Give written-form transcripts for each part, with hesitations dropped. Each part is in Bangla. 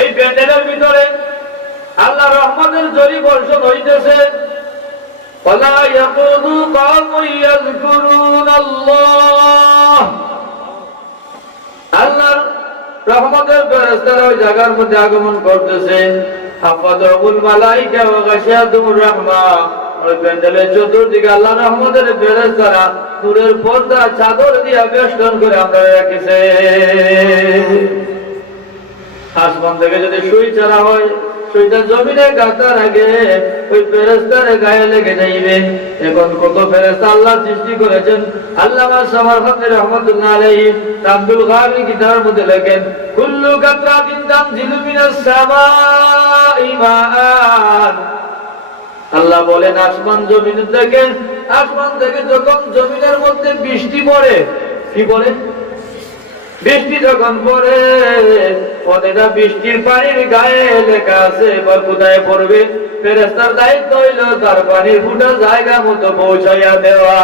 এই প্যান্ডেলের ভিতরে আল্লাহ রহমতের ঝড়ি বর্ষণ হইতেছে। ওয়ালা ইয়াকুদু কওমুন ইয়াযকুরুনাল্লাহ, আল্লাহর রহমতের ফেরেশতারা ওই জায়গার মধ্যে আগমন করতেছে। হাফাযাহুল মালায়েকা ওয়া গাশিয়াতুর রাহমা, ওই প্যান্ডেলের চতুর্দিকে আল্লাহর রহমতের ফেরেশতারা নূরের পর্দা চাদর দিয়ে বেষ্টন করে আমরা রেখেছে। আসমান থেকে যদি সুই চালা হয়, সুইটা জমিনে গাঁথার আগে ওই ফেরেশতার গায়ে লেগে যাইবে। এখন কত ফেরেশতা আল্লাহ সৃষ্টি করেছেন। আল্লামা সামারকান্দি রাহমাতুল্লাহ আলাইহি তানবিল গায়বি কিতাবের মধ্যে লেখেন, কুল্লু কাতরাতিন তানজিলু মিনাস সামাই মাআন। আল্লাহ বলেন আসমান জমিন থেকে, আসমান থেকে যখন জমিনের মধ্যে বৃষ্টি পড়ে, কি পড়ে? বৃষ্টি যখন পড়ে, প্রতিটা বৃষ্টির পানির গায়ে লেখা আছে বা কোথায় পড়বে। ফেরেশতার দায়িত্ব হইল তার পানির ফুটা জায়গা মতো পৌঁছাইয়া দেওয়া।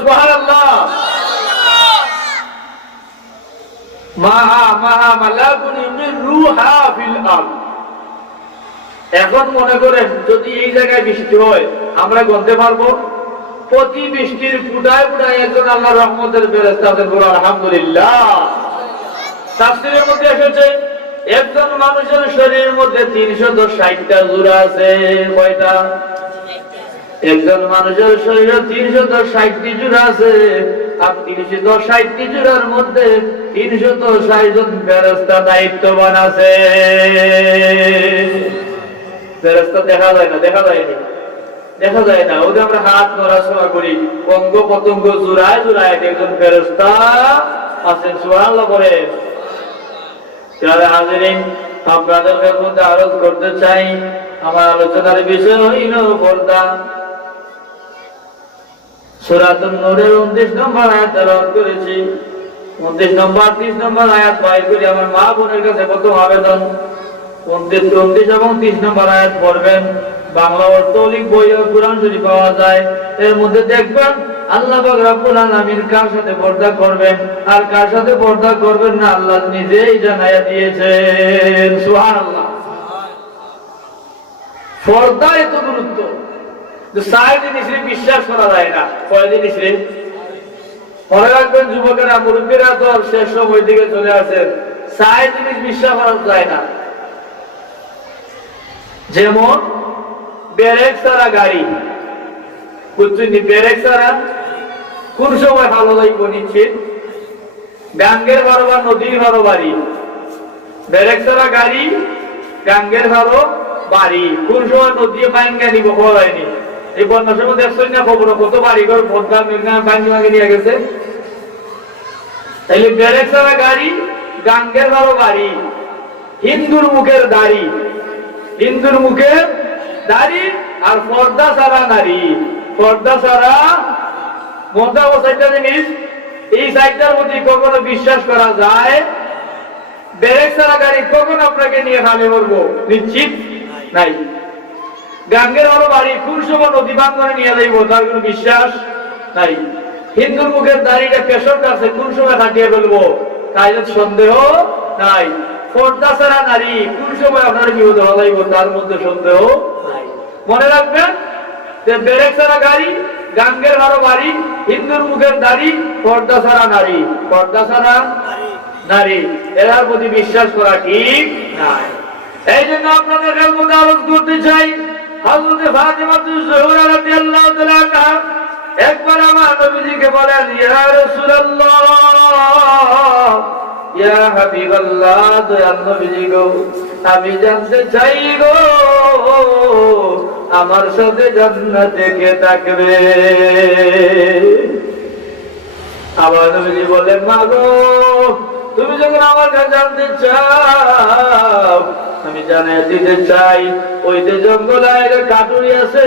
সুবহানাল্লাহ। মাহা মাহা মালাকুন রুহা ফিল আরদ। এখন মনে করেন যদি এই জায়গায় বৃষ্টি হয়, আমরা গন্তে পারবো? প্রতি বৃষ্টির ফুটায় ফুটায় একজন আল্লাহর রহমতের ফেরেশতা আছেন, বলো আলহামদুলিল্লাহ। তাফসীরের মধ্যে এসেছে একজন মানুষের শরীরের মধ্যে 360টা জোড়া আছে। কয়টা? একজন মানুষের শরীরে 360টি জোড়া আছে। আর 360টি জোড়ার মধ্যে 360 জন ফেরেশতা দায়িত্ববান আছে। ফেরেশতা দেখা যায় না, দেখা যায়নি, দেখা যায় না। ওদের আমরা হাত নড়াচড়া করি, অঙ্গ পতঙ্গ জোড়ায় জোড়ায় একজন ফেরেশতা আছেন। সুবহানাল্লাহ বলেন। হাজিরিন, আপনাদের মধ্যে আরজ করতে চাই, আমার আলোচনার বিষয় হইল পর্দা। সূরাতুন নূরের 29 নম্বর আয়াত তেলাওয়াত করেছি। 29 নম্বর 30 নম্বর আয়াত বাইর করি। আমার মা বোনের কাছে প্রথম আবেদন, 29 এবং 30 নম্বর আয়াত পড়বেন। বাংলা অর্থ অলিক বই ও কুরআন শরীফ পাওয়া যায়। এর মধ্যে দেখবেন আল্লাহ পাক রব্বুল আলামিন কার সাথে পর্দা করবেন আর কার সাথে পর্দা করবেন না আল্লাহ নিজেই জানাইয়া দিয়েছেন। সুবহানাল্লাহ। পর্দা এত গুরুত্ব যে 4 জিনিস বিশ্বাস করা যায় না। কয় জিনিস? মনে রাখবেন যুবকেরা, মুরব্বীরা তো শেষ সময় দিকে চলে আসেন। 4 জিনিস বিশ্বাস করা যায় না। যেমন ব্রেক ছাড়া গাড়ি, বুঝছেন? ব্রেক ছাড়া কোন সময় ভালো যাইব নিশ্চিত? গাঙ্গের ভালো বা নদীর ভালো বাড়ি। ব্রেক ছাড়া গাড়ি, গাঙ্গের ভালো বাড়ি, কোন সময় নদী ভাঙ্গা নিব খবর হয়নি। এই বন্যার সময় দেখছেন না খবর, কত বাড়ি ঘর ভদ্রা মির্গা ভাঙ্গে নিয়ে গেছে। তাইলে ব্রেক ছাড়া গাড়ি, গাঙ্গের ভালো বাড়ি, হিন্দুর মুখের দাড়ি, হিন্দুর মুখের দাড়ি, আর পর্দা ছাড়া নারী। পর্দা ছাড়া মধ্যে 4টা জিনিস। এই 4টার মধ্যে কখনো বিশ্বাস করা যায়? ব্রেক ছাড়া গাড়ি কখনো আপনাকে নিয়ে খালে মরবো নিশ্চিত নাই। গাঙ্গের ভালো বাড়ি কোন সময় নদী ভাঙ্গনে নিয়ে যাইব তার কোনো বিশ্বাস নাই। হিন্দুর মুখের দাড়িটা পেশনটা আছে, কোন সময় কাটিয়ে ফেলবো তাই সন্দেহ নাই। পর্দা ছাড়া নারী কোন সময় আপনার বিপদ হলাইব তার মধ্যে সন্দেহ নাই। মনে রাখবেন যে ব্রেক ছাড়া গাড়ি, গাঙ্গের ভালো বাড়ি, হিন্দুর মুখের দাড়ি, পর্দা ছাড়া নারী, পর্দা ছাড়া নারী, এর প্রতি বিশ্বাস করা ঠিক নাই। এই জন্য আপনাদের মধ্যে আলোচনা করতে চাই, হযরত ফাতিমা জোহরা রাদিয়াল্লাহু তাআলা আনহা একবার আমার নবীজিকে বলেন, ইয়া রাসূলুল্লাহ, ইয়া হাবিবাল্লাহ, দয়াল নবীজি গো, আমি জানতে চাই গো আমার সাথে জান্নাতে কে থাকবে? আমার নবীজি বলেন, মা গো, তুমি যখন আমার কাছে জানতে চাও আমি জানিয়ে দিতে চাই, ওই যে জঙ্গলের কাটুরি আছে,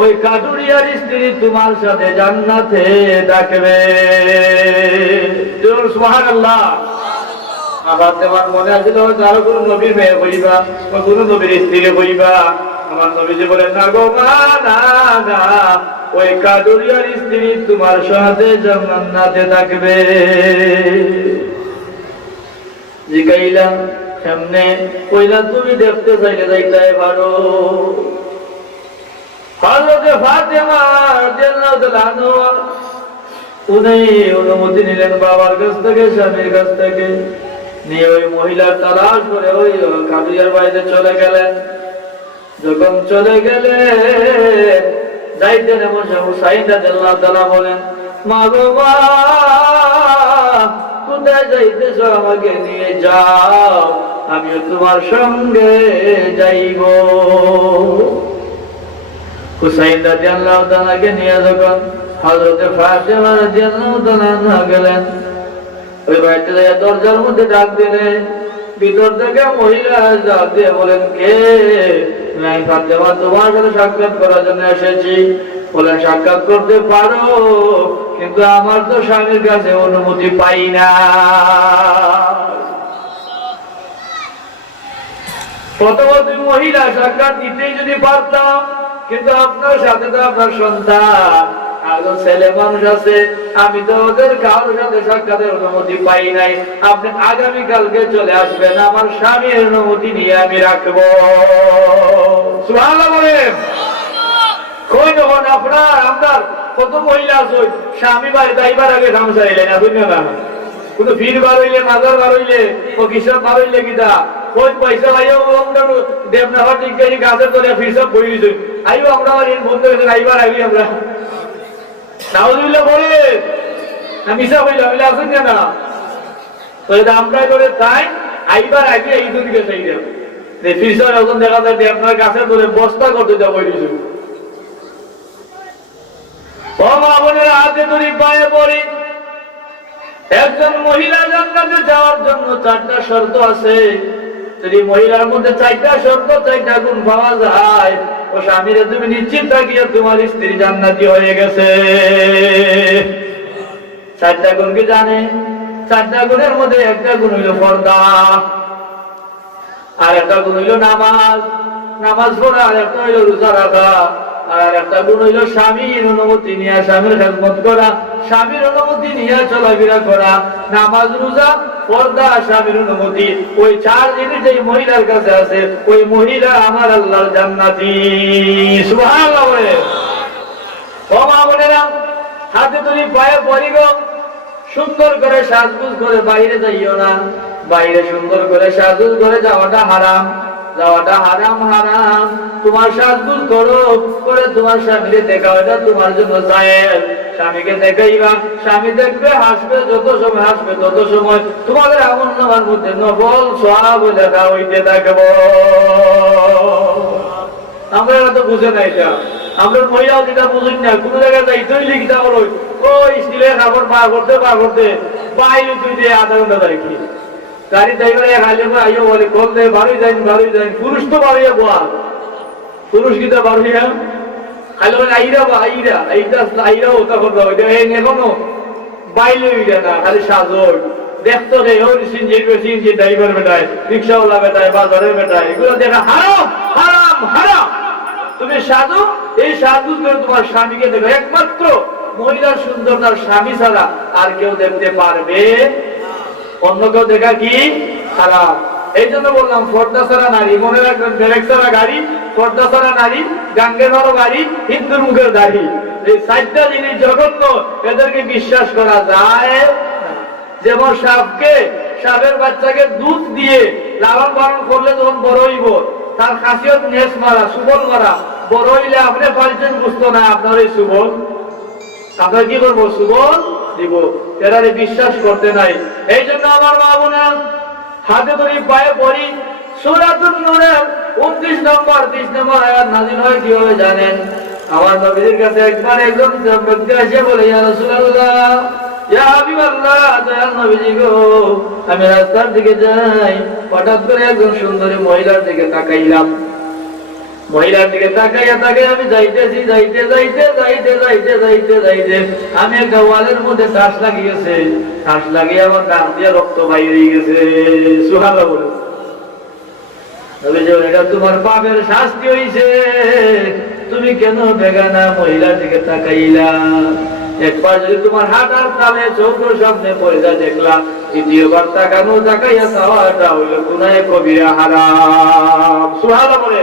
ওই কাটুরিয়ার স্ত্রী তোমার সাথে জান্নাতে থাকবে। সুবহানাল্লাহ। আবার তোমার মনে আছিল আরো কোন নবীর মেয়ে হইবা, কোন নবীর স্ত্রী হইবা। আমার নবীজি বলেন, না গো মা, না না, ওই কাটুরিয়ার স্ত্রী তোমার সাথে জান্নাতে থাকবে। জিকাইলাম কেমনে? কইলা তুমি দেখতে চাইলে যাইতে পারো। হযরত ফাতেমা রাদিয়াল্লাহু তাআলা আনহা উনি অনুমতি নিলেন বাবার কাছ থেকে, স্বামীর কাছ থেকে, নিয়ে ওই মহিলার তালাশ করে ওই খাদিজার বাড়িতে চলে গেলেন। যখন চলে গেলে যাইতে বসে হুসাইন রাদিয়াল্লাহু তাআলা বলেন, মা গো মা, কোথায় যাইতেছ? আমাকে নিয়ে যাও, আমিও তোমার সঙ্গে যাইব। হুসাইন রাদিয়াল্লাহু তাআলাকে নিয়ে যখন হযরত ফাতেমা রাদিয়াল্লাহু তাআলা গেলেন, ওই বাড়িতে দরজার মধ্যে ডাক দিলেন। ভিতর থেকে মহিলা ডাক দিয়ে বলেন, কে? আমি ফাতেমা, তোমার সাথে সাক্ষাৎ করার জন্য এসেছি। বলেন, সাক্ষাৎ করতে পারো, কিন্তু আমার তো স্বামীর কাছে অনুমতি পাই না। প্রথমত মহিলা সাক্ষাৎ দিতেই যদি পারতাম, কিন্তু আপনার সাথে তো আপনার সন্তান আরো ছেলে মানুষ আছে, আমি তো ওদের কারোর সাথে সাক্ষাতের অনুমতি পাই নাই। আপনি আগামীকালকে চলে আসবেন, আমার স্বামীর অনুমতি নিয়ে আমি রাখবো। সুবহানাল্লাহ বলেন। কই যখন আপনার কত মহিলা আছে, স্বামী বাড়ি যাইবার আগে গামছা এলেন না, বুঝলেন না? কোনো ভিড় বার হইলে, মাজার বার হইলে, ও কিসব বার হইলে কিতা কই পয়সা ভাইও দেবনাথ টিকাই গাছের তোলে ফিরসব বই দিছে। আইও আমরা বন্ধু হয়েছে, আইবার আগে আমরা নাউজুবিল্লাহ বলে না মিশা হইলা হইলে আসেন না। তো এটা আমরা করে তাই আইবার আগে এই দুদিকে চাই দেব যে ফিরসব এখন দেখা যায় যে আপনার গাছের তোলে বস্তা করতে যা বই দিছে। ও মা বোনেরা, হাতে ধরি পায়ে পড়ি, একজন মহিলা জান্নাতে যাওয়ার জন্য 4টা শর্ত আছে। যদি মহিলার মধ্যে 4টা শর্ত, 4টা গুণ পাওয়া যায়, ও স্বামীরে তুমি নিশ্চিত থাকিও তোমার স্ত্রী জান্নাতি হয়ে গেছে। 4টা গুণ কি জানে? 4টা গুণের মধ্যে একটা গুণ হইল পর্দা, আর একটা গুণ হইল নামাজ পড়া, আর একটা হইল রোজা রাখা, আর একটা গুণ হইল স্বামীর অনুমতি নিয়ে স্বামীর খেদমত করা, স্বামীর অনুমতি নিয়ে চলাফেরা করা। নামাজ, রোজা, পর্দা, স্বামীর অনুমতি, ওই 4 জিনিস যেই মহিলার কাছে আছে, ওই মহিলা আমার আল্লাহর জান্নাতি। সুবহানাল্লাহ বলে। ও মা বোনেরা, হাতে তুলি পায়ে পড়ি গো, সুন্দর করে সাজগুজ করে বাইরে যাইও না। বাইরে সুন্দর করে সাজগুজ করে যাওয়াটা হারাম, যাওয়াটা হারাম হারাম। তোমার সাজগুজ করো, করে তোমার স্বামীকে দেখাও, এটা তোমার জন্য জায়েজ। স্বামীকে দেখাইবা, স্বামী দেখবে, হাসবে, যত সময় হাসবে তত সময় তোমাদের আমলনামার মধ্যে নফল সওয়াব লেখা হইতে থাকবে। আমরা এটা তো বুঝে না, এটা আমরা মহিলাও যেটা বুঝুন না। কোনো জায়গায় যাইতেই লিখিতা বলো, ওই স্টিলের কাপড় পার করতে বাইরে তুই দিয়ে আধা ঘন্টা দেখি গাড়ি ড্রাইভারে খাইলে আইও বলে কল দে, বাড়ি যাই। পুরুষ তো বাড়িয়ে বোয়া, পুরুষ কিতা বাড়িয়া খাইলে বলে আইরা ওটা করতে হবে এখনো বাইলে না, খালি সাজর দেখতো সিনজি ড্রাইভার বেটায়, রিক্সাওয়ালা বেটায়, বাজারের বেটায়, এগুলো দেখা হারাম হারাম হারাম। তুমি সাধু, এই সাধু করে তোমার স্বামীকে দেখো। একমাত্র মহিলার সুন্দরতার স্বামী ছাড়া আর কেউ দেখতে পারবে, অন্য কেউ দেখা কি খারাপ। এই জন্য বললাম পর্দা ছাড়া নারী, মনে রাখবেন, ব্রেক ছাড়া গাড়ি, পর্দা ছাড়া নারী, গাঙ্গের ভালো গাড়ি, হিন্দুর মুখের দাড়ি। এই 4টা জিনিস জঘন্য, এদেরকে বিশ্বাস করা যায়। যেমন সাপের বাচ্চাকে দুধ দিয়ে লালন পালন করলে যখন বড় হইব, তার খাসিয়ত নেস মারা, সুবল মারা, বড় হইলে আপনি পারছেন বুঝতো না আপনার এই সুবল, আপনার কি করবো সুবল দিব, এরারে বিশ্বাস করতে নাই। এই জন্য আমার মা বোনা, হাতে ধরি পায়ে পড়ি, সূরাতুন নূরের 29 নম্বর 30 নম্বর আয়াত নাযিল হয় কিভাবে জানেন? আমার নবীর কাছে একবার একজন ব্যক্তি এসে বলে, ইয়া রাসূলুল্লাহ, ইয়া হাবিবাল্লাহ, দয়াল নবীজি গো, আমি রাস্তার দিকে যাই, হঠাৎ করে একজন সুন্দরী মহিলার দিকে তাকাইলাম। মহিলার দিকে তাকাইয়া আমি যাইতেছি, যাইতে আমি একটা ওয়ালের মধ্যে টাস লাগিয়েছে, টাস লাগিয়ে আমার কান দিয়ে রক্ত বাইরে গেছে। সুবহানাল্লাহ বলে। এটা তোমার পাপের শাস্তি হইছে, তুমি কেন বেগানা মহিলার দিকে তাকাইলা? একবার যদি তোমার হাঁটার তালে চৌকোর সামনে পড়ে যায় দেখলা, দ্বিতীয়বার তাকানো তাকাইয়া চাওয়াটা হইল গুনাহে কবিরা হারাম। সুবহানাল্লাহ বলে।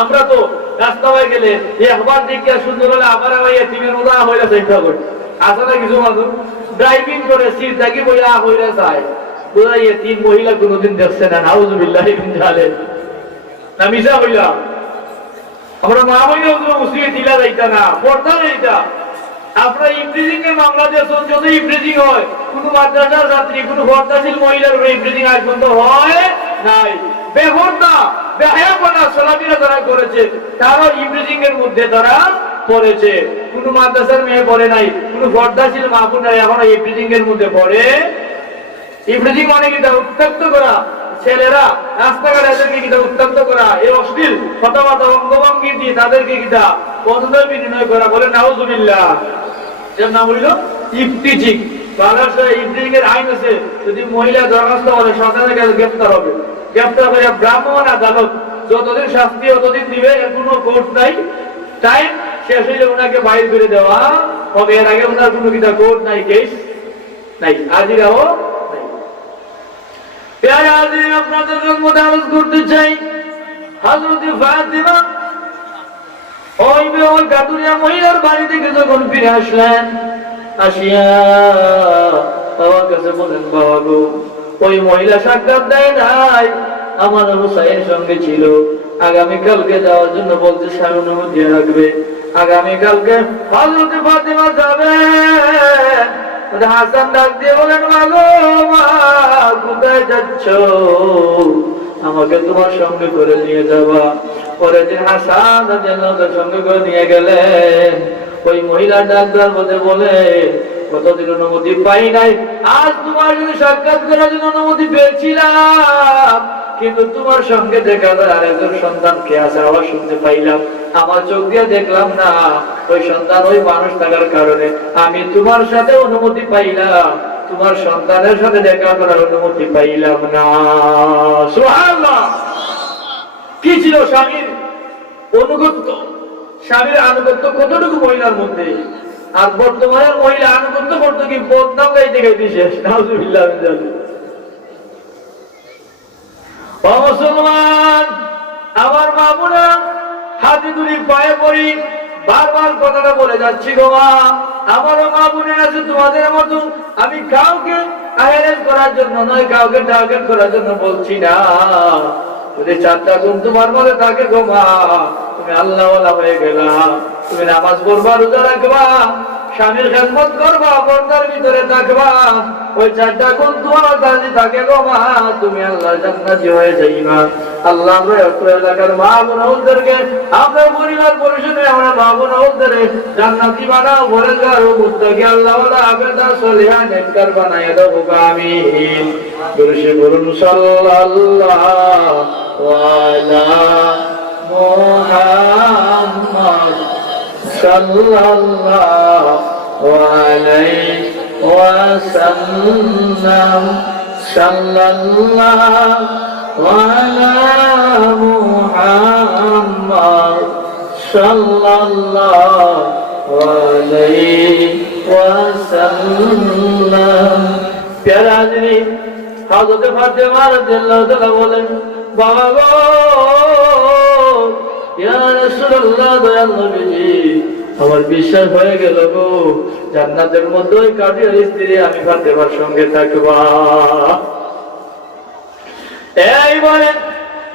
আমরা তো রাস্তা হয়ে গেলে একবার দিকে সুন্দর হলে আবার এতিমের উদা হইলে চেষ্টা করি। আসলে কিছু মানুষ ড্রাইভিং করে সিট থাকি বইয়া হইলে যায়, বোধ এতিম মহিলা কোনোদিন দেখছে না। নাউযুবিল্লাহি মিন যালিক। না মিশা হইলা আমরা মা হইলে মুসলিম দিলা যাইতা না, পর্দা এইটা। আপনার ইমপ্রিজিং এর মামলা দিয়েছেন, যদি ইমপ্রিজিং হয় কোন মাদ্রাসার ছাত্রী কোন পর্দাশীল মহিলার উপরে ইমপ্রিজিং আজ পর্যন্ত হয় নাই। বেপর্দা বেহায়াপনা সালামিরা যারা করেছে তারা ইমপ্রিজিং এর মধ্যে তারা পড়েছে। কোন মাদ্রাসার মেয়ে পড়ে নাই, কোন পর্দাশীল মা বোন এখন ইমপ্রিজিং এর মধ্যে পড়ে। ইমপ্রিজিং মানে কি? উত্ত্যক্ত করা, ছেলেরা রাস্তাঘাটে এদেরকে কিটা উত্ত্যক্ত করা, এই অশ্লীল কথাবার্তা অঙ্গভঙ্গি দিয়ে তাদেরকে কিটা পদদয় বিনিময় করা, বলে নাউযুবিল্লাহ। এর নাম হইল ইফতিজিং। বাংলাদেশে ইফতিজিং এর আইন আছে, যদি মহিলা দরখাস্ত করে সরকারের কাছে গ্রেফতার হবে। গ্রেফতার করে ব্রাহ্মণ আদালত যতদিন শাস্তি ততদিন দিবে, এর কোনো কোর্ট নাই। টাইম শেষ হইলে ওনাকে বাইরে করে দেওয়া হবে, এর আগে ওনার কোনো কিটা কোর্ট নাই, কেস নাই, আজিরাও নাই। প্যারে হাজির, আপনাদের মধ্যে আলোচ করতে চাই হযরত ফাতিমা ওই গাদুরিয়া মহিলার বাড়ি থেকে যখন ফিরে আসলেন, আসিয়া বাবার কাছে বলেন, বাবা গো, ওই মহিলা সাক্ষাৎ দেয় নাই, আমার হুসাইনের সঙ্গে ছিল, আগামীকালকে যাওয়ার জন্য বলতে স্বামী অনুমতি রাখবে। আগামীকালকে হযরত ফাতিমা যাবে। হাসান ডাক দিয়ে বলেন, মা গো, মা কোথায় যাচ্ছ? আমাকে তোমার সঙ্গে করে নিয়ে যাবা। পরের দিন হাসান রাদিয়াল্লাহু সঙ্গে করে নিয়ে গেলেন। ওই মহিলা ডাক্তার বলে, কতদিন অনুমতি পাই নাই, আজ তোমার যদি সাক্ষাৎ করার জন্য অনুমতি পেয়েছিলাম, কিন্তু তোমার সঙ্গে দেখা যায় আরেকজন সন্তান কে আছে আবার শুনতে পাইলাম, আমার চোখ দিয়ে দেখলাম না। ওই সন্তান ওই মানুষ থাকার কারণে আমি তোমার সাথে অনুমতি পাইলাম, তোমার সন্তানের সাথে দেখা করার অনুমতি পাইলাম না। সুবহানাল্লাহ। কি ছিল স্বামীর অনুগত্য, স্বামীর আনুগত্য কতটুকু মহিলার মধ্যে। আর বর্তমানে মহিলা আনুগত্য করতো কি বদনাম গাইতে গাইতে শেষ। নাউযুবিল্লাহ মিন যালিক। ও মুসলমান, আমার মা বোনা, হাতে তুলি পায়ে পড়ি, বারবার কথাটা বলে যাচ্ছি গো মা, আমারও মা বোনের আছে তোমাদের মতো। আমি কাউকে আয়ারেজ করার জন্য নয়, কাউকে টার্গেট করার জন্য বলছি না। যদি চারটা গুণ তোমার মধ্যে থাকে গো মা, তুমি আল্লাহওয়ালা হয়ে গেলা। তুমি নামাজ পড়বা, রোজা রাখবা, স্বামীর খেদমত করবা, পর্দার ভিতরে থাকবা, ওই চারটা গুণ তোমার কাছে থাকে গো মা, তুমি আল্লাহর জান্নাতি হয়ে যাইবা। আল্লাহ আমরা এলাকার মা বোনদেরকে, আমরা পরিবার পরিজনে আমরা মা বোনদের জান্নাতি বানাও, পরেজগার ও মুত্তাকি আল্লাহওয়ালা আবেদা সলিহা নেককার বানাইয়া দাও গো আমিন। বলুন সাল্লাল্লাহু আলা মুহাম্মদ সাল্লাল্লাহু আলাইহি ওয়াসাল্লাম, সাল্লাল্লাহু আলা মুহাম্মদ সাল্লাল্লাহু আলাইহি ওয়াসাল্লাম। প্যারা হাজিরিন, হযরত ফাতেমা রাদিয়াল্লাহু তাআলা বলেন, বাবা গো, ইয়া রাসূলুল্লাহ, দয়াল নবীজি, আমার বিশ্বাস হয়ে গেল গো, জান্নাতের মধ্যে ওই কাঠিয়ার স্ত্রী আমি ফাতেমার সঙ্গে থাকবা। এই বলে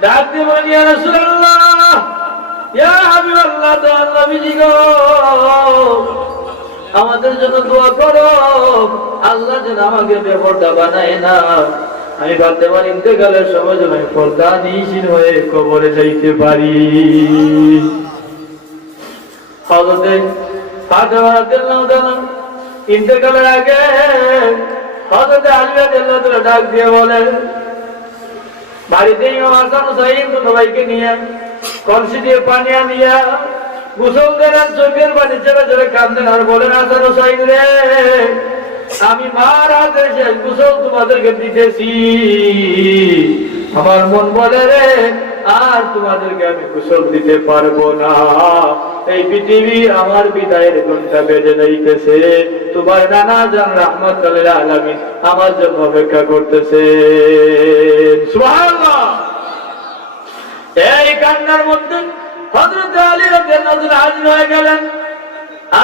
ডাক দিয়ে বলেন, ইয়া রাসূলুল্লাহ, ইয়া হাবিবাল্লাহ, দয়াল নবীজি গো, আমাদের জন্য দোয়া করো, আল্লাহ যেন আমাকে বেপরদা বানায় না। আমি ফাতেমার ইন্তেকালের সময় যেন আমি পর্দা নিশিন হয়ে কবরে যাইতে পারি। হযরত ফাতেমা রাদিয়াল্লাহু তাআলা ইন্তেকালের আগে হযরত আলী রাদিয়াল্লাহু তাআলা ডাক দিয়ে বলেন, বাড়িতে ইমাম হাসান হুসাইন দুটো ভাইকে নিয়ে কলসি দিয়ে পানি আনিয়া গোসল দেন, চোখের পানি ছেড়ে ছেড়ে কাঁদেন আর বলেন, হাসান হুসাইন রে, আমি মার হাতে শেষ গোসল তোমাদেরকে দিতেছি। আমার মন বলে রে, আর তোমাদেরকে আমি গোসল দিতে পারবো না। এই পৃথিবী আমার বিদায়ের ঘন্টা বেজে যাইতেছে, তোমার নানা জান রাহমাতুল লিল আলামিন আমার জন্য অপেক্ষা করতেছে। সুবহানাল্লাহ। এই কান্নার মধ্যে হযরত আলী রাদিয়াল্লাহু তাআলা হাজির হয়ে গেলেন।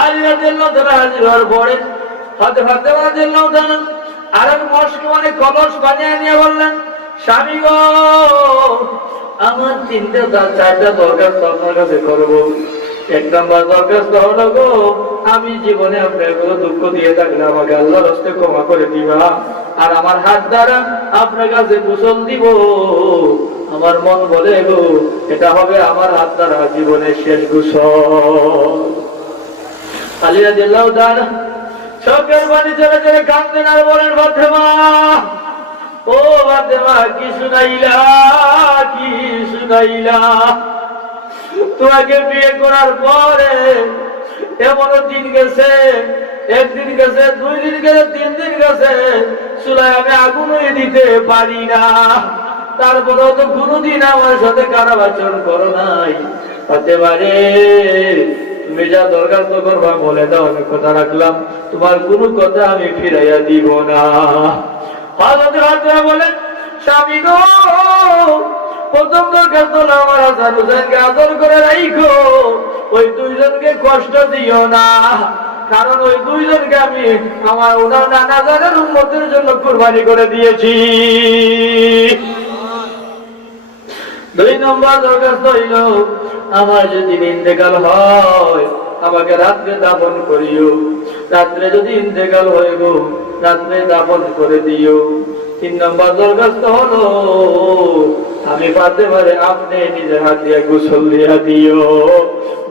আলী রাদিয়াল্লাহু তাআলা হাজির হওয়ার পরে হযরত ফাতেমা রাদিয়াল্লাহু তাআলা আরেক মশকে অনেক কলস বানিয়ে নিয়ে বললেন, স্বামী গো, আমার চারটা দরখাস্ত আপনার কাছে করবো। এক নম্বর দরখাস্ত হলো গো, আমি জীবনে আপনার কোনো দুঃখ দিয়ে থাকলে আমাকে আল্লাহর হস্তে ক্ষমা করে দিবা, আর আমার হাত দ্বারা আপনার কাছে গোসল দিব। আমার মন বলে গো, এটা হবে আমার হাত দ্বারা জীবনের শেষ গোসল। আলী রাদিয়াল্লাহু তাআলা চোখের পানি ছেড়ে ছেড়ে কাঁদতেন আর বলেন, ফাতেমা, ও ফাতেমা, কি শুনাইলা, কি শুনাইলা? তোমাকে বিয়ে করার পরে এমনও দিন গেছে, একদিন গেছে, 2 দিন গেছে, 3 দিন গেছে, চুলায় আমি আগুনই দিতে পারি না। তারপরেও তো কোনোদিন আমার সাথে খারাপ আচরণ করো নাই। ফাতেমা রে, তুমি যা দরখাস্ত করবা বলে দাও, আমি কথা রাখলাম, তোমার কোনো কথা আমি ফিরাইয়া দিব না। হযরত ফাতেমা বলেন, স্বামী গো, প্রথম দরখাস্ত হলো আমার হাসান হুসাইনকে আদর করে রাখো, ওই 2 জনকে কষ্ট দিও না, কারণ ওই 2 জনকে আমি আমার ওনার নানা জানের উম্মতের জন্য কুরবানি করে দিয়েছি। 2 নম্বর দরখাস্ত হইল, আমার যদি ইন্তেকাল হয় আমাকে রাত্রে দাফন করিও, রাত্রে যদি ইন্তেকাল হয়ে গো রাত্রে দাফন করে দিও। 3 নম্বর দরখাস্ত হলো, আমি ফাতেমারে আপনি নিজের হাত দিয়ে গোসল দিয়া দিও,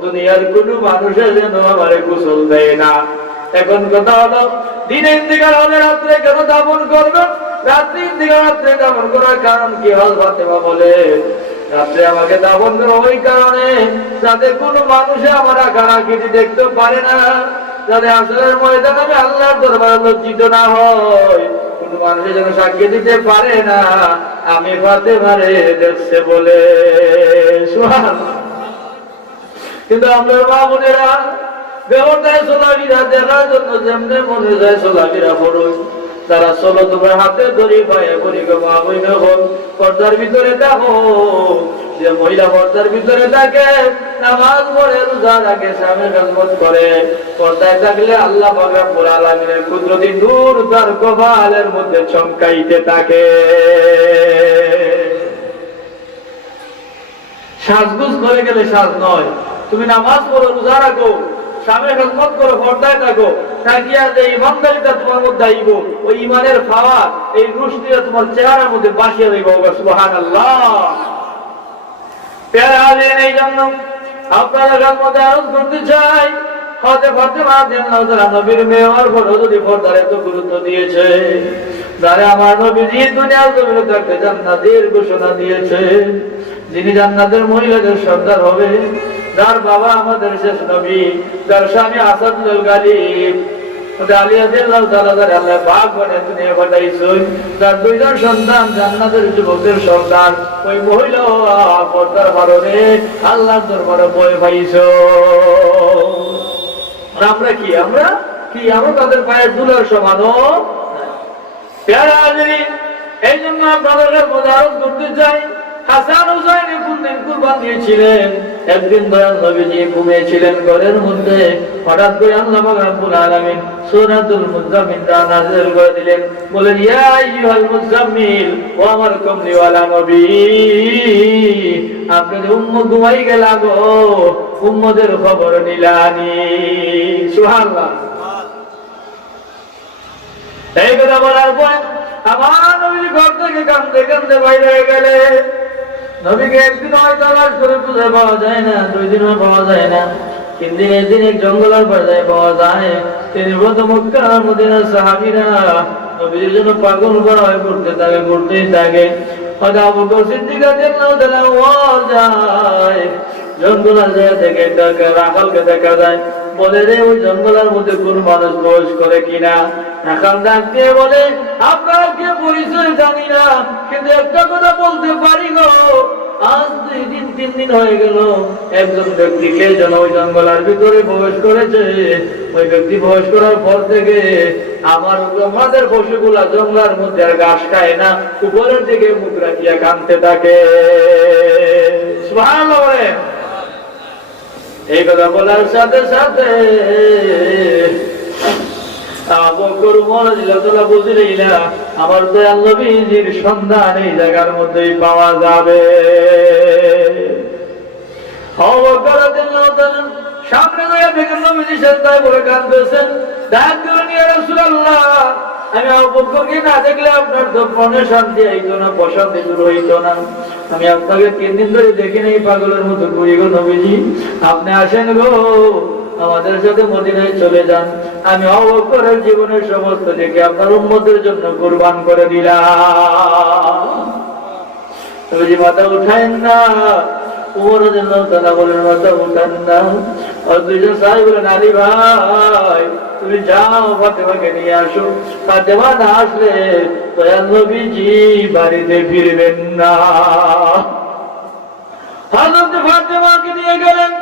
দুনিয়ার কোনো মানুষের যেন আমারে গোসল দেয় না। এখন কথা হলো, দিনে ইন্তেকাল হলে রাত্রে কেন দাফন করবে? রাত্রে ইন্তেকাল রাত্রে দাফন করার কারণ কি? হল ফাতেমা বলে, রাত্রে আমাকে দাফন করো ওই কারণে যাতে কোনো মানুষে আমার আকারাকৃতি দেখতে পারে না, যাতে আসলের ময়দানে আমি আল্লাহর দরবারে লজ্জিত না হয়, কোনো মানুষের যেন সাক্ষী দিতে পারে না আমি ফাতেমারে দেখছে বলে। সুবহানাল্লাহ। কিন্তু আমরা মা বোনেরা ব্যবহার চলাফেরা দেখার জন্য যেমনি মনে যায় চলাফেরা করুন, তারা চলো তোমার হাতে ধরি পায়ে করি গো মা বইন হল। পর্দার ভিতরে দেখো, যে মহিলা পর্দার ভিতরে থাকে, নামাজ পড়ে, রোজা রাখে, স্বামীর খেদমত করে, পর্দায় থাকলে আল্লাহ পাক রব্বুল আলামিনের কুদরতি নূর তার কপালের মধ্যে চমকাইতে থাকে। সাজগুজ করে গেলে সাজ নয়, তুমি নামাজ পড়ো, রোজা রাখো, স্বামীর খেদমত করো, পর্দায় থাকো, থাকিয়া যে ইমানদারিতা তোমার মধ্যে আইব, ওই ইমানের পাওয়ার, এই রুশনিটা তোমার চেহারার মধ্যে বাসিয়ে দেব। সুবহানাল্লাহ। প্যারা আলেন, এই জন্য আপনারা খেদমতে আরজ করতে চাই, হযরত ফাতেমা রাদিয়াল্লাহু তাআলা নবীর মেয়ে হওয়ার পরেও যদি পর্দার এত গুরুত্ব দিয়েছে, যারা আমার নবীজি দুনিয়ার জমিনে থাকতে জান্নাতের ঘোষণা দিয়েছে, যিনি জান্নাতের মহিলাদের সর্দার হবে, যার বাবা আমাদের শেষ নবী, যার স্বামী আসাদুল গালিব আলী রাদিয়াল্লাহু তাআলা আল্লাহ পাক বলে দুনিয়া পাঠাইছেন, যার 2 জন সন্তান জান্নাতের যুবকদের সন্তান, ওই মহিলা পর্দার কারণে আল্লাহর দরবারে বয়ে পাইছো। আমরা কি আমরা তাদের পায়ের দুলার সমানও। প্যারা হাজিরিন, এই জন্য আপনাদের মোজারত করতে চাই, হাসান হুসাইন কোনদিন কুরবান দিয়েছিলেন। একদিন দয়াল নবীজি ঘুমিয়েছিলেন ঘরের মধ্যে, হঠাৎ করে আল্লাহ পাক রব্বুল আলামিন সূরাতুল মুজাম্মিল নাযিল করে দিলেন, বলেন, ইয়া আইয়ুহাল মুজাম্মিল, ও আমার কমলিওয়ালা নবী, আপনি উম্মত ঘুমাই গেলা গো, উম্মতের খবর নিলানি। সুবহানাল্লাহ। এই কথা বলার পর আমার নবী ঘর থেকে কাঁদতে কাঁদতে বাইরে হয়ে গেলে, নবীকে একদিন হয়তো আওয়াজ করে খুঁজে পাওয়া যায় না, 2 দিনও পাওয়া যায় না, 3 দিন একদিন এক জঙ্গলের পর্যায়ে পাওয়া যায়। তিনি প্রথম মক্কা মদিনার সাহাবীরা নবীর জন্য পাগল করা হয়ে ঘুরতেই থাকে। হয়তো আবু বকর সিদ্দিক রাদিয়াল্লাহু তাআলা ওয়ার যায়, জঙ্গলের জায়গা থেকে একটা রাখালকে দেখা যায়, বলে রে ওই জঙ্গলের মধ্যে কোন মানুষ প্রবেশ করে কিনা। রাখাল ডাক দিয়ে বলে, আপনারা কে পরিচয় জানি না, কিন্তু একটা কথা বলতে পারি গো, আজ 2 দিন 3 দিন হয়ে গেল একজন ব্যক্তিকে যেন ওই জঙ্গলের ভিতরে প্রবেশ করেছে। ওই ব্যক্তি প্রবেশ করার পর থেকে আমাদের পশুগুলা জঙ্গলের মধ্যে আর ঘাস খায় না, উপরের দিকে মুখ রাখিয়া কাঁদতে থাকে। সুবহানাল্লাহ বলে। এই কথা বলার সাথে সাথে আবু বকর রাদিয়াল্লাহু বুঝলেই না আমার দয়াল নবীজির সন্ধান এই জায়গার মধ্যেই পাওয়া যাবে। আবু বকর রাদিয়াল্লাহু সামনে গিয়ে দেখেন নবীজি সেজদায় পড়ে কাঁদতেছেন। ডাক দিলেন, ইয়া রাসূলুল্লাহ, আমি আবু বকরকে না দেখলে আপনার তো মনে শান্তি হইতো না, প্রশান্তি দূর হইতো না। আমি আপনাকে 3 দিন ধরে দেখি নাই, পাগলের মতো ঘুরি গো নবীজি। আপনি আসেন গো, আমাদের সাথে মদিনায় চলে যান। আমি আবু বকরের জীবনের সমস্ত দিকে আপনার উম্মতের জন্য কুরবান করে দিলাম। নবীজি মাথা উঠায়েন না। ওমর রাদিয়াল্লাহু তাআলা বলেন, মাথা উঠান না। আর দুইজন সাহাবী বলেন, আলী ভাই তুমি যাও ফাতেমাকে নিয়ে আসো। ফাতেমা না আসলে দয়াল নবীজি বাড়িতে ফিরবেন না। হযরত ফাতেমাকে নিয়ে গেলেন।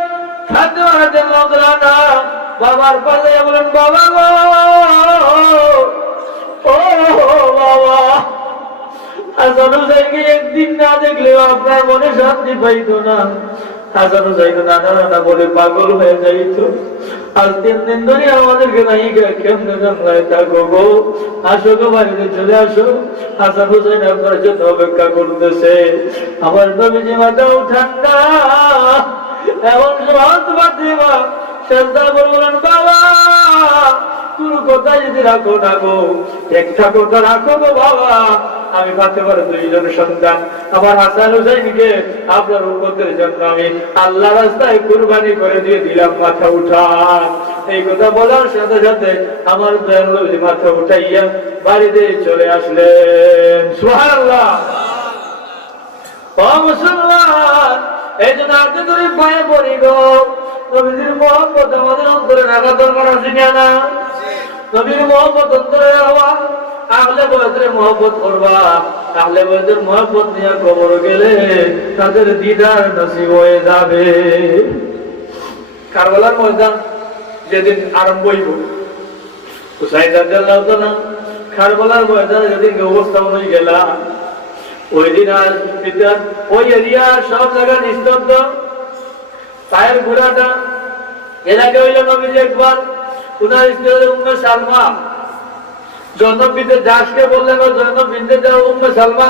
ফাতেমা রাদিয়াল্লাহু তাআলা বাবার পাশে বলেন, বাবা গো, ও বাবা, হাসান হুসাইনকে একদিন না দেখলেও আপনার মনে শান্তি পাইতো না। হাসান হুসাইন নানা নানা বলে পাগল হয়ে যাইতো। আজ 3 দিন ধরে আমাদেরকে নাই কেমনে জঙ্গলায় থাকো গো, আসো গো, বাড়িতে চলে আসো। হাসান হুসাইন আপনার জন্য অপেক্ষা করতেছে। আমার নবীজি মাথা উঠান না। এমন সময় ফাতেমা সেজদা করে বলেন, বাবা তোর কথা যদি রাখো না গো, একটা কথা রাখো গো বাবা, আমি ফাতেমার 2 জন সন্তান, আমার হাসান হুসাইনকে আপনার উম্মতের জন্য আমি আল্লাহর রাস্তায় কুরবানি করে দিয়ে দিলাম, মাথা উঠান। এই কথা বলার সাথে সাথে আমার দয়াল নবী মাথা উঠাইয়া বাড়িতে চলে আসলেন। সুবহানাল্লাহ। ও মুসলমান, এই জন্য আজকে ধরে পায়ে পড়ি গো, নবীর মহব্বত আমাদের অন্তরে রাখা দরকার আছে না? নবীর মহব্বত অন্তরে রাখবা, আহলে বয়তের মহব্বত করবা। আহলে বয়তের মহব্বত নিয়ে কবর গেলে তাদের দিদার নসিব হয়ে যাবে। কারবালার ময়দান যেদিন আরম্ভ হইব, হুসাইন রাদিয়াল্লাহু তাআলা কারবালার ময়দানে যেদিন অবস্থান হয়ে গেলা, ওই দিন আর ওই এরিয়া সব জায়গা নিস্তব্ধ। পায়ের ঘোড়াটা এর আগে হইল নবীজি একবার উনার স্ত্রী উম্মে সালমা জয়নব বিনতে জাশকে বললেন, ও জয়নব বিনতে যাও উম্মে সালমা,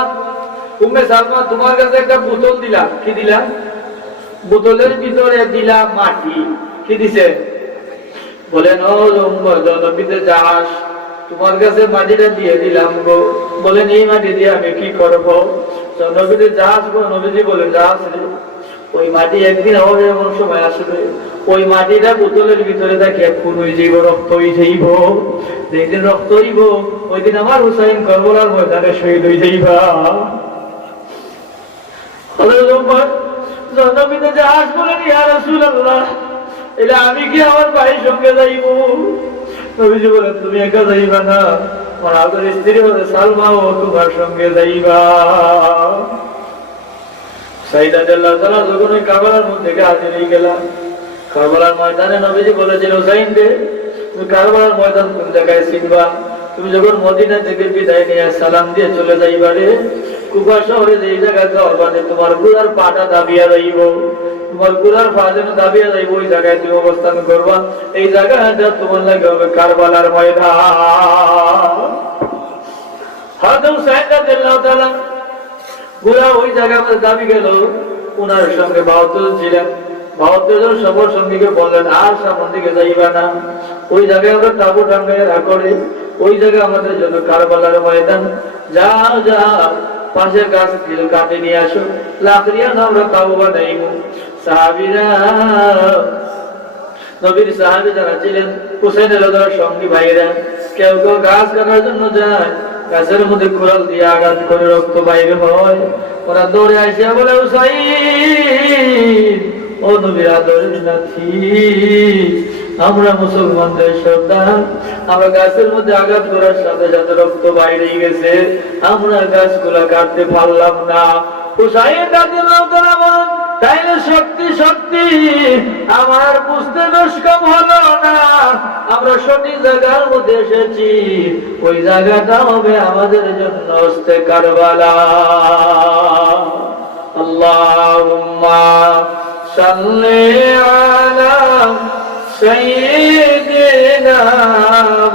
উম্মে সালমা তোমার কাছে একটা বোতল দিলাম। কি দিলাম? বোতলের ভিতরে দিলাম মাটি। কি দিছে? বলেন, ও জয়নব বিনতে জাশ, তোমার কাছে মাটিটা দিয়ে দিলাম গো। বলেন, এই মাটি দিয়ে আমি কি করবো? জয়নব বিনতে জাশ নবীজি বলেন, জাশ ওই মাটি একদিন হবে, এমন সময় আসবে ওই মাটিটা বোতলের ভিতরে দেখে খুন হয়ে যাইব, রক্ত হয়ে যাইব। যেদিন রক্ত হইব ওই দিন আমার হুসাইন কারবালার ময়দানে শহীদ হয়ে যাইবা। এটা আমি কি আমার ভাইয়ের সঙ্গে যাইব? নবীজি বলেন, তুমি একা যাইবা না, আমার আগের স্ত্রী হলে সালমাও তোমার সঙ্গে যাইবা। সাইদ রাদিয়াল্লাহু তাআলা যখন ওই কারবালার মধ্যে হাজির হয়ে গেলাম, কারবালার ময়দানে নবীজি বলেছিল, হুসাইন রে, তুমি কারবালার ময়দান কোন জায়গায় চিনবা? তুমি যখন মদিনা থেকে বিদায় নিয়ে সালাম দিয়ে চলে যাইবা রে, কুফা শহরে যে জায়গায় যাওয়া তোমার গুলার পাটা দাবিয়া যাইব, তোমার গুলার পা যেন দাবিয়া যাইব, ওই জায়গায় তুমি অবস্থান করবা। এই জায়গাটা তোমার লাগে হবে কারবালার ময়দান। হযরত হুসাইন রাদিয়াল্লাহু তাআলা গুলা ওই জায়গায় দাবি গেল। উনার সঙ্গে ৭২ ছিলেন। ৭২ জন সফর সঙ্গীকে বললেন, আর সামনের দিকে যাইবা না, ওই জায়গায় আমরা তাবু টাঙ্গাইয়া রাখরে, ওই জায়গায় আমাদের জন্য কারবালার ময়দান। যাও যাও, পাশের গাছ কাটে নিয়ে আসো, লাকড়িয়া আমরা তাবু বানাইব। সাহাবীরা, নবীর সাহাবী যারা ছিলেন, হুসাইনের সঙ্গী ভাইরা, কেউ কেউ গাছ কাটার জন্য যায়, গাছের মধ্যে কোরাল দিয়ে আঘাত করে রক্ত বাইরে হয়। ওরা দৌড়ে আসিয়া বলে, হুসাইন, ও নবীর আদরের নাতি, আমরা মুসলমানদের সর্দার, আমরা গাছের মধ্যে আঘাত করার সাথে সাথে রক্ত বাইরে গেছে, আমরা গাছগুলা কাটতে পারলাম না। হুসাইন রাদিয়াল্লাহু তাআলা বলেন, তাইলে সত্যি সত্যি আমার বুঝতে বেশ কম হলো না, আমরা সঠিক জায়গার মধ্যে এসেছি। ওই জায়গাটা হবে আমাদের জন্য হস্তে কারবালা। আল্লাহুম্মা সাল্লি আলা সাইয়্যিদিনা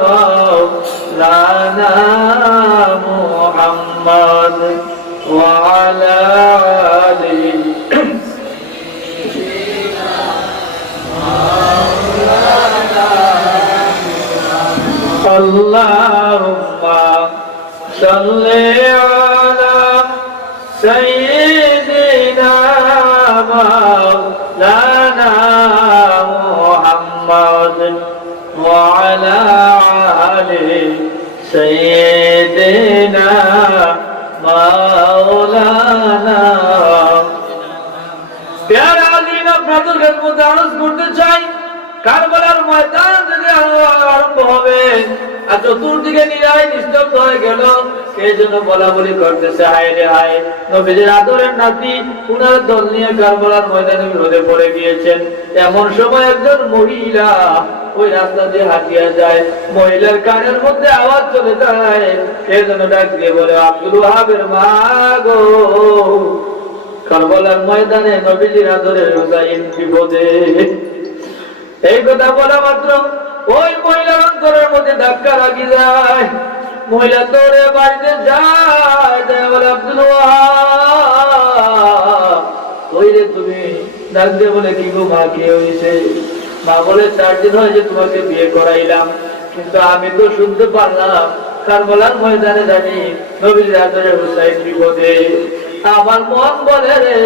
মাওলানা মুহাম্মদ ওয়া আলা আলিহি Allahumma salli ala sayyidina Maulana Muhammad wa ala ali sayyidina Maulana। প্যারা আলীন আপনাদের খেদমতে আরজ করতে চাই, কারবালার ময়দান যদি আরম্ভ হবে আর চতুর্দিকে নিরাই নিস্তব্ধ হয়ে গেল, কে যেন বলা বলি করতেছে, হায় রে হায়, নবীজির আদরের নাতি উনার দল নিয়ে কারবালার ময়দানে বিরোধে পড়ে গিয়েছেন। এমন সময় একজন মহিলা ওই রাস্তা দিয়ে হাঁটিয়া যায়, মহিলার কানের মধ্যে আওয়াজ চলে যায়, কে যেন ডাক দিয়ে বলে, আব্দুল ওয়াহাবের মা গো, কারবালার ময়দানে নবীজির আদরের হুসাইন বিপদে। এই কথা বলা মাত্র ওই মহিলার অন্তরের মধ্যে ধাক্কা লাগি যায়, মহিলা দৌড়ে বাড়িতে যায়, বলে আব্দুল ওয়াহাব ওই রে তুমি, ডাক দিয়ে বলে কি গো মা, কি হয়েছে? মা বলে 4 দিন হয়েছে তোমাকে বিয়ে করাইলাম, কিন্তু আমি তো শুনতে পারলাম কারবালার ময়দানে জানি নবীজির আদরের হুসাইন বিপদে। আমার মন বলে রে,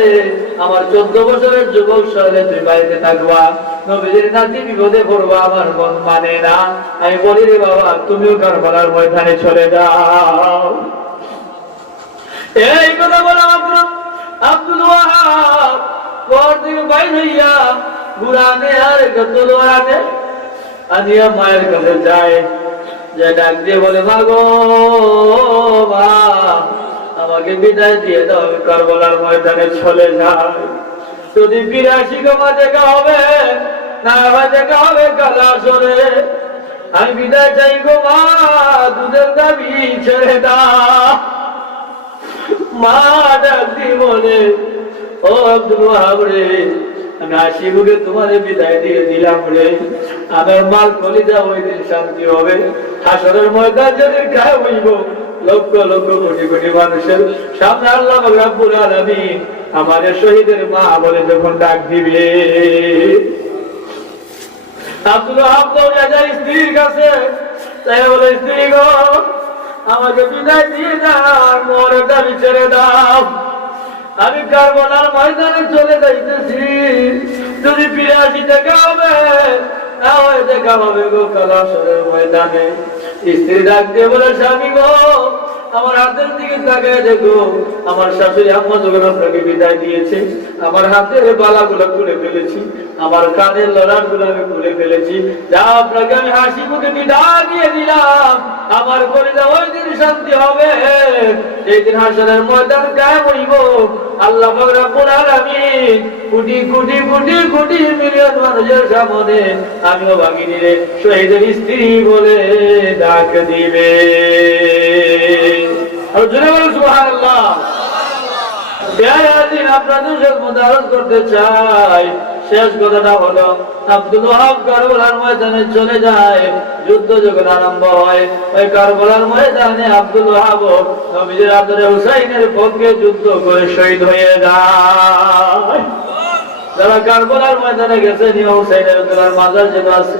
আমার 14 বছরের যুবক শৈলে তুই বাড়িতে থাকবা, নবীজির নাতি বিপদে পড়বা, আমার মন মানে না। আমি বলি রে বাবা, তুমিও কারবালার ময়দানে চলে যাও। এই কথা বলা মাত্র আব্দুল ওয়াহাব ঘর থেকে বাইর হইয়া গুড়ানে আর একটা তলোয়ার আনে, আনিয়া মায়ের কাছে যায়, যে ডাক দিয়ে বলে, মা গো মা, আমাকে বিদায় দিয়ে দাও, আমি কারবালার ময়দানে চলে যাই। যদি 82 গমা দেখা হবে না দেখা হবে কালা সরে, আমি বিদায় চাই গো মা, দুধের দাবি ছেড়ে দাও। মা ডাক দিয়ে বলে, ও আব্দুল ওয়াহাব রে, আমি হাসি মুখে তোমার বিদায় দিয়ে দিলাম রে, আমার মাল কলিজা ওই দিন শান্তি হবে। হাসরের ময়দান যেদিন গায়ে হইব, লক্ষ লক্ষ কোটি কোটি মানুষের সামনে আল্লাহ রাব্বুল আলামিন আমাদের শহীদের মা বলে যখন ডাক দিবে, আব্দুল ওয়াহাব দৌড়ে যায় স্ত্রীর কাছে, তাই বলে, স্ত্রী গো, আমাকে বিদায় দিয়ে দাও, মোরে দাবি ছেড়ে দাও, আমি কারবালার ময়দানে চলে যাইতেছি। যদি 82 দেখা হবে না হয় দেখা হবে গো কালাসরের ময়দানে। স্ত্রী ডাক দিয়ে বলে, স্বামী গো, আমার হাতের দিকে তাকায় দেখো, আমার শাশুড়ি আম্মা যখন আপনাকে বিদায় দিয়েছে, আমার হাতের বালাগুলো খুলে ফেলেছি, আমার কানের লড়াগুলো আমি খুলে ফেলেছি, যা আপনাকে আমি হাসি মুখে বিদায় দিয়ে দিলাম, আমার কলিজা ওই দিন শান্তি হবে, যেই দিন হাসরের ময়দান কায়েম হইব। আল্লাহ পাক রব্বুল আলামিন কোটি কোটি কোটি কোটি মিলিয়ন মানুষের সামনে আমিও ভাগিনীরে শহীদের স্ত্রী বলে ডাক দিবে। আর জোরে বলুন সুবহানাল্লাহ। আপনাদের সাথে আরজ করতে চাই, শেষ কথাটা হলো, আব্দুল ওয়াহাব কারবালার ময়দানে চলে যায়। যুদ্ধ যখন আরম্ভ হয়, ওই কারবালার ময়দানে আব্দুল ওয়াহাব নবীজির আদরে হুসাইনের পক্ষে যুদ্ধ করে শহীদ হয়ে যায়। যারা কারবালার ময়দানে গেছে, হুসাইনের মাজার যেটা আছে,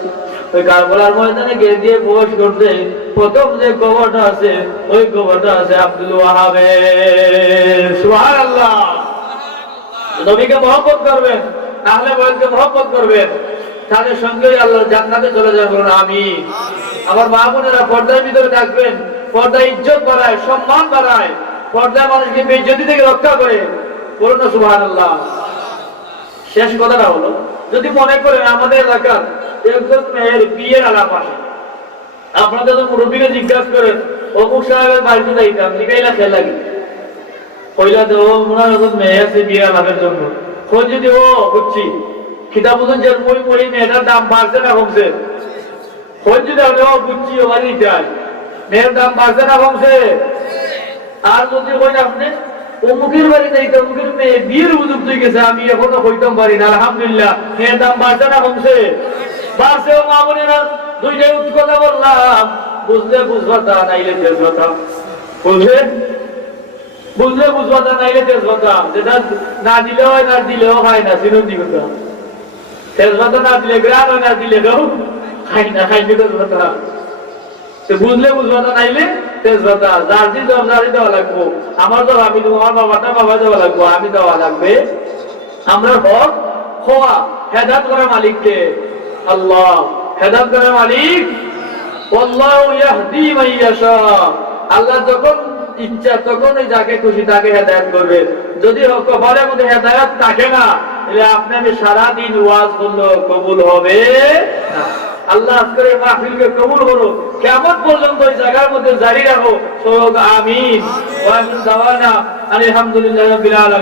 ওই কারবালার ময়দানে গিয়ে প্রবেশ করতে প্রথম যে কবরটা আছে, ওই কবরটা আছে আব্দুল ওয়াহাবের। সুবহানাল্লাহ। নবীকে মহব্বত করবেন, আহলে বাইতকে মহব্বত করবেন, তাদের সঙ্গেই আল্লাহর জান্নাতে চলে যাবেন। বলুন আমিন। আমার মা বোনেরা পর্দার ভিতরে থাকবেন, পর্দা ইজ্জত বাড়ায়, সম্মান বাড়ায়, পর্দা মানুষকে বেইজ্জতি থেকে রক্ষা করে। বলুন না সুবহানাল্লাহ। শেষ কথাটা হলো, যদি মনে করেন আমাদের এলাকার একজন মেয়ের বিয়ের আলাপ আসে, আপনাদের তো মুরব্বীকে জিজ্ঞাসা করেন, অমুক সাহেবের বাড়িতে যাইতাম, জিগাইলা খেলা কি, কইলা দেও ওনার এখন মেয়ে আছে বিয়ে লাভের জন্য খোঁজ যদি ও বুঝছি খিতা বুঝুন যে মই মেয়েটার দাম বাড়ছে না কমছে খোঁজ যদি হবে ও বুঝছি ও বাড়ি চাই মেয়ের দাম বাড়ছে না কমছে আর যদি কই আপনি অমুকের বাড়িতে অমুকের মেয়ে বিয়ের উপযুক্ত হয়ে গেছে আমি এখনো কইতাম পারি না আলহামদুলিল্লাহ মেয়ের দাম বাড়ছে না কমছে বাড়ছে ও মা বোনেরা দুইটাই কথা বললাম বুঝলে বুঝবা তা নাইলে তেজ কথা বুঝলে বুঝবা তা নাইলে তেজ কথা যেটা না দিলেও হয় না দিলেও হয় না চিরন্দি কথা তেজ কথা না দিলে গ্রাম হয় না দিলে খাইনি তেজ কথা বুঝলে বুঝবা তা নাইলে তেজ কথা যার দিন জবাবদারি দেওয়া লাগবো আমার তো আমি তোমার বাবাটা বাবা দেওয়া লাগবো আমি দেওয়া লাগবে আমরা হক খোয়া হেদাত করা মালিককে আল্লাহ হেদাত করা মালিক আল্লাহু ইয়াহদি মান ইয়াশা আল্লাহ যখন ইচ্ছা তখন যাকে খুশি তাকে হেদায়েত করবে যদি কপালের মধ্যে হেদায়েত থাকে না তাহলে আপনি আমি সারা দিন ওয়াজ করলে কবুল হবে না আল্লাহ আজকের মাহফিলকে কবুল করো কিয়ামত পর্যন্ত এই জায়গার মধ্যে জারি রাখো সবাই আমিন ওয়া আমিন দাওয়ানা আলহামদুলিল্লাহি রাব্বিল আলামিন